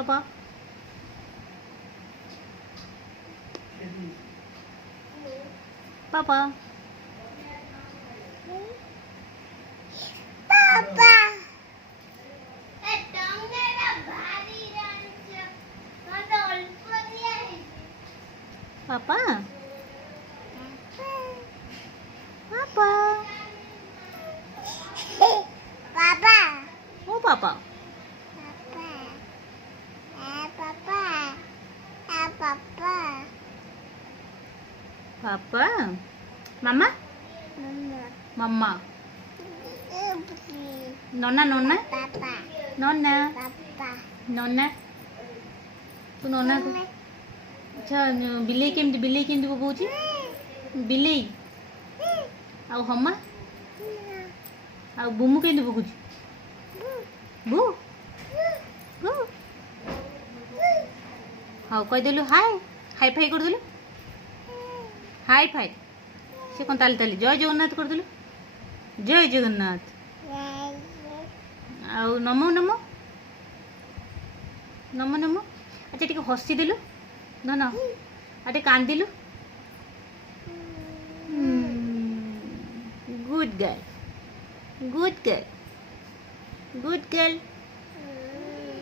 पापा पापा पापा पापा पापा पापा ओ पापा पापा पापा पापा मामा मम्मा नोना नोना पापा नोना पापा नोना तू नोना को अच्छा बिलेई केमती पकाउची बिलेई आउ हमा आउ बुमु केमती पकाउची बु बु हाउ कहीदेलु हाय हाई फाई करदेलु हाई फाई से कौन ताली ताली जय जगन्नाथ करदेलु जय जगन्नाथ आउ नमो नमो नमो नमो अच्छा टिके हसी देलु ना ना आटे कांदिलु good girl good girl good girl